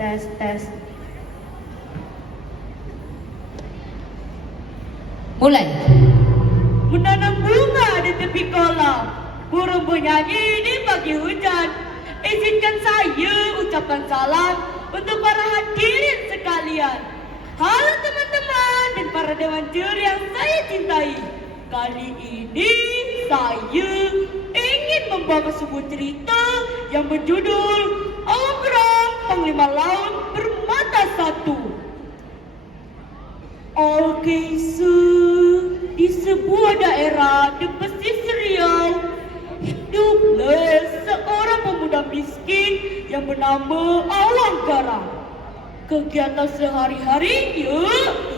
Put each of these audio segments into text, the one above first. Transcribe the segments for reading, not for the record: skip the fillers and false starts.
Tes, tes. Mulai. Menanam bunga di tepi kolam, burung bernyanyi di pagi hujan. Izinkan saya ucapkan salam untuk para hadirin sekalian. Halo teman-teman dan para dewan juri yang saya cintai. Kali ini saya ingin membawa sebuah cerita yang berjudul Awang Gerang Panglima Laut Bermata Satu. Oke, di sebuah daerah di pesisir Riau hiduplah seorang pemuda miskin yang bernama Awang Gerang. Kegiatan sehari-harinya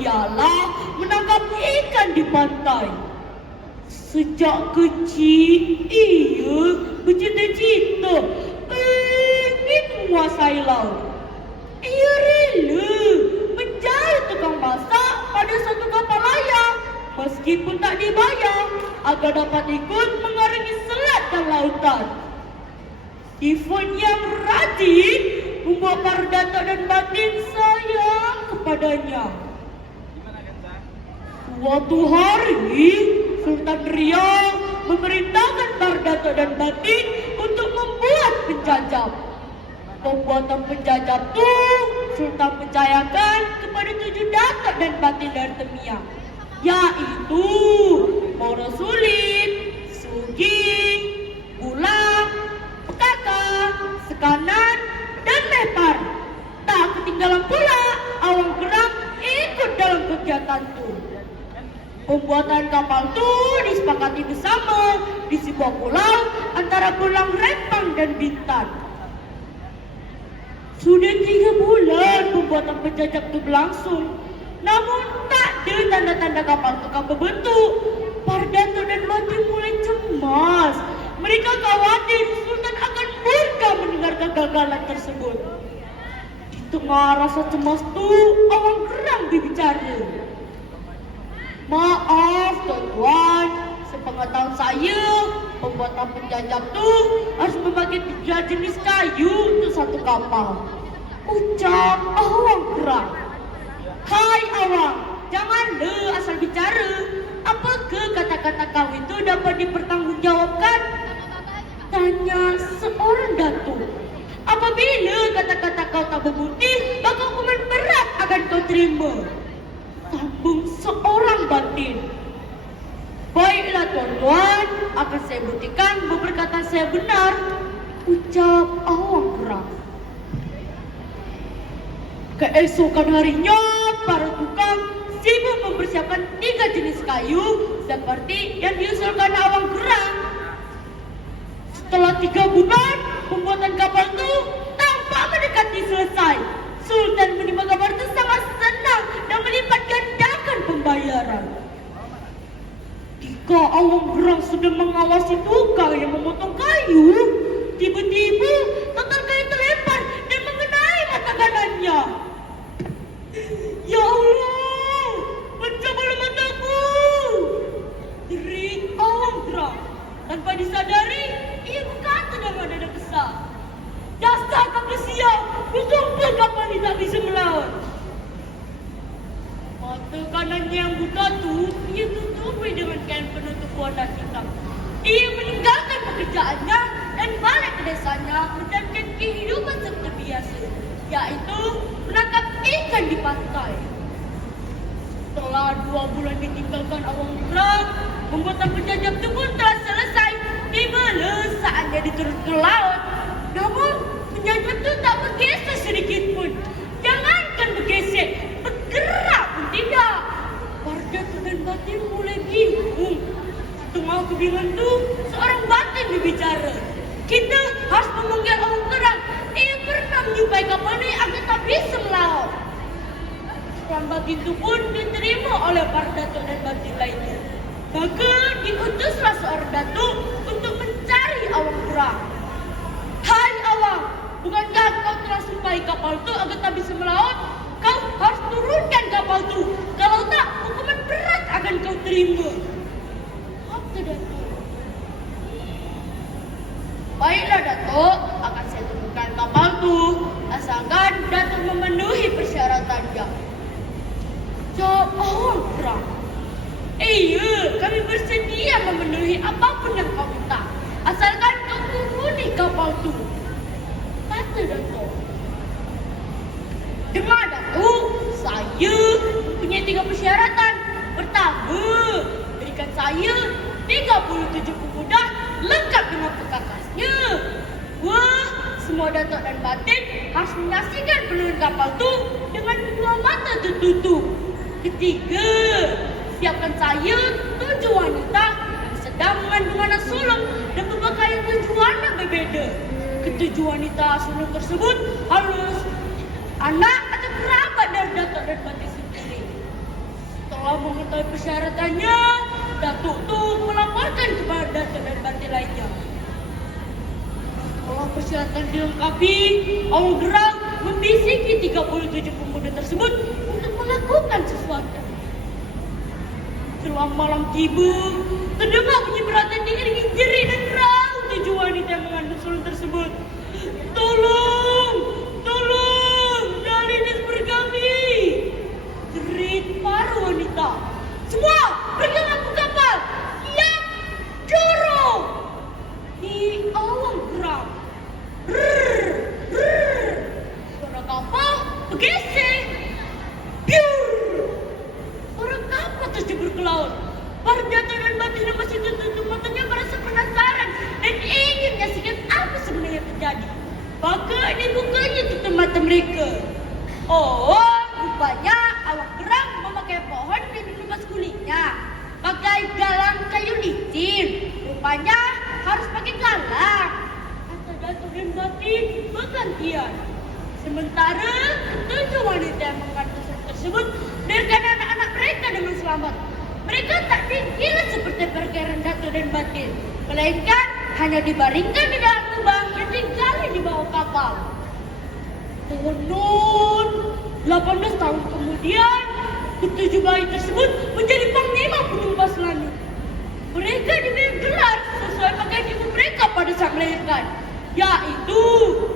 ialah menangkap ikan di pantai. Sejak kecil ia bercita-cita ingin menguasai laut. Ia rela menjadi tukang masak pada satu kapal layar meskipun tak dibayar agar dapat ikut mengarungi selat dan lautan. Sifat yang rajin membuat para datuk dan batin sayang kepadanya. Suatu hari Sultan Riau memerintahkan para datuk dan batin untuk membuat penjajah. Pembuatan penjajah itu Sultan percayakan kepada 7 datuk dan batin dari Temiang, yaitu Moro Sulit, Sugi, Bulang, Pekaka, Sekanan, dan Lepar. Tak ketinggalan pula Awang Gerang ikut dalam kegiatan itu. Pembuatan kapal itu disepakati bersama di sebuah pulau antara Pulau Rempang dan Bintan. Sudah 3 bulan pembuatan penjajah itu berlangsung, namun tak ada tanda-tanda kapal itu akan berbentuk. Para datuk dan batin mulai cemas. Mereka khawatir Sultan akan murka mendengar kegagalan tersebut. Di tengah rasa cemas itu, Awang Gerang berbicara. Maaf tuan, sepengetahuan saya, pembuatan penjajah itu harus membagi 3 jenis kayu untuk satu kapal. Ucap Awang Gerang. Hai Awang, janganlah asal bicara. Apakah kata-kata kau itu dapat dipertanggungjawabkan? Tanya seorang datuk. Apabila kata-kata kau tak berbukti, maka hukuman berat akan kau terima. Sambung seorang batin. Baiklah tuan-tuan, akan saya buktikan bahawa perkataan saya benar. Ucap Awang Gerang. Keesokan harinya, para tukang sibuk mempersiapkan 3 jenis kayu seperti yang diusulkan Awang Gerang. Setelah 3 bulan, pembuatan kapal itu tampak mendekati selesai. Sultan menerima kabar itu sangat senang dan melipat gandakan pembayaran. Ketika Awang Gerang sedang mengawasi tukang yang memotong kayu, tiba-tiba total kayu terlempar dan mengenai mata kanannya. Ya Allah, pecah bola mataku! Derit Awang Gerang. Tanpa disadari, ia berkata dengan nada besar, "Dasar kapal siap, bersumpah kapal ini tak bisa melaut." Mata kanannya yang buta tu, ia tutupi dengan kain penutup warna hitam. Ia meninggalkan pekerjaannya dan balik ke desanya menjalankan kehidupan seperti biasa, yaitu menangkap ikan di pantai. Setelah 2 bulan ditinggalkan Awang Gerang, pembuatan penjajah itu pun telah selesai. Tibalah saatnya diturun ke laut. Namun penjajah itu tak bergeser sedikit pun. Jangankan bergeser, bergerak pun tidak. Para datuk dan batin mulai bingung. Tengah kebingungan itu, seorang batin berbicara. "Kita harus memanggil Awang Gerang. Ia pernah menyupai kapal ini agar tak bisa melaut." Seorang batin itu pun diterima oleh para datuk dan batin lainnya. Maka diutuslah seorang datuk untuk mencari Awang Gerang. "Hai Awang, bukankah kau telah sumpahi kapal itu agar tak bisa melaut? Kau harus turunkan kapal itu. Kalau tak, hukuman berat akan kau terima." Kata datuk. "Baiklah datuk, akan saya turunkan kapal itu. asalkan Datuk memenuhi persyaratannya. Jawab awang geram. Iya, kami bersedia memenuhi apapun yang kau minta, asalkan kau menghuni kapal itu. Kata Datuk. Dengar Datuk, saya punya 3 persyaratan. Pertama, berikan saya 37 pemuda lengkap dengan pekakasnya. Wah, semua datuk dan batin harus menyaksikan penurunan kapal itu dengan kedua mata tertutup. Ketiga, siapkan saya 7 wanita yang sedang mengandung anak sulung dan berpakaian 7 warna berbeza. Ketujuh wanita sulung tersebut harus anak atau kerabat dari datuk dan batin sendiri. Setelah mengetahui persyaratannya, datuk itu melaporkan kepada datuk dan batin lainnya. Setelah persyaratan dilengkapi, awang geram membisiki 37 pemuda tersebut untuk melakukan sesuatu. Setelah malam tiba, terdengar bunyi beratan diiringi jerit dan raung 7 wanita yang mengandung sulung tersebut. Tolong! Tolong! Dari dispur kami! Jerit para wanita. Semua, pegang lampu kapal! Siap! Dorong! Di awang geram. Rrrr! Rrrr! Suara kapal bergeser. Biur! Suara kapal terjebur ke laut. Para datuk dan batin yang masih tertutup matanya merasa penasaran dan ingin menyaksikan apa sebenarnya terjadi. Maka dibukanya tutup mata mereka. Oh, rupanya awak geram memakai pohon dan dikemas kulitnya. Pakai galang kayu licin. Rupanya harus pakai galang. Kata datuk dan batin bergantian. Sementara 7 wanita yang mengandung sulung tersebut meneruskan anak-anak mereka dengan selamat. Mereka tak digilas seperti perkiraan datuk dan batin, melainkan hanya dibaringkan di dalam lubang yang digali di bawah kapal. Turun 18 tahun kemudian, ketujuh bayi tersebut menjadi panglima penumpas langit. Mereka diberi gelar sesuai pakaian ibu mereka pada saat melahirkan, yaitu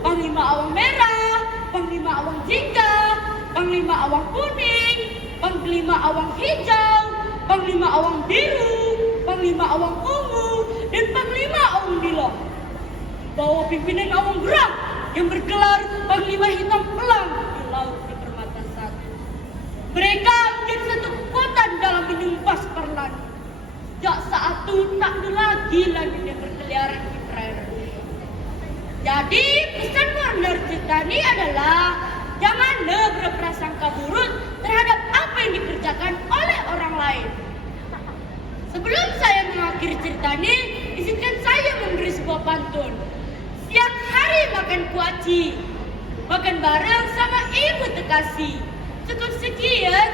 Panglima Awang Merah, Panglima Awang Jingga, Panglima Awang Kuning, Panglima Awang Hijau, Panglima Awang Biru, Panglima Awang Ungu, dan Panglima Awang Nila. Bawa pimpinan Awang Geram yang bergelar Panglima Hitam Elang di laut di permata satu. Mereka menjadi satu kekuatan dalam menumpas perlahan. Sejak saat itu tak ada lagi langit yang berkeliaran di perairan. Jadi pesan moral dari cerita ini adalah janganlah berprasangka buruk terhadap apa yang dikerjakan oleh orang lain. Sebelum saya mengakhiri cerita ini, izinkan saya memberi sebuah pantun. Siang hari makan kuaci, makan bareng sama ibu terkasih. Cukup sekian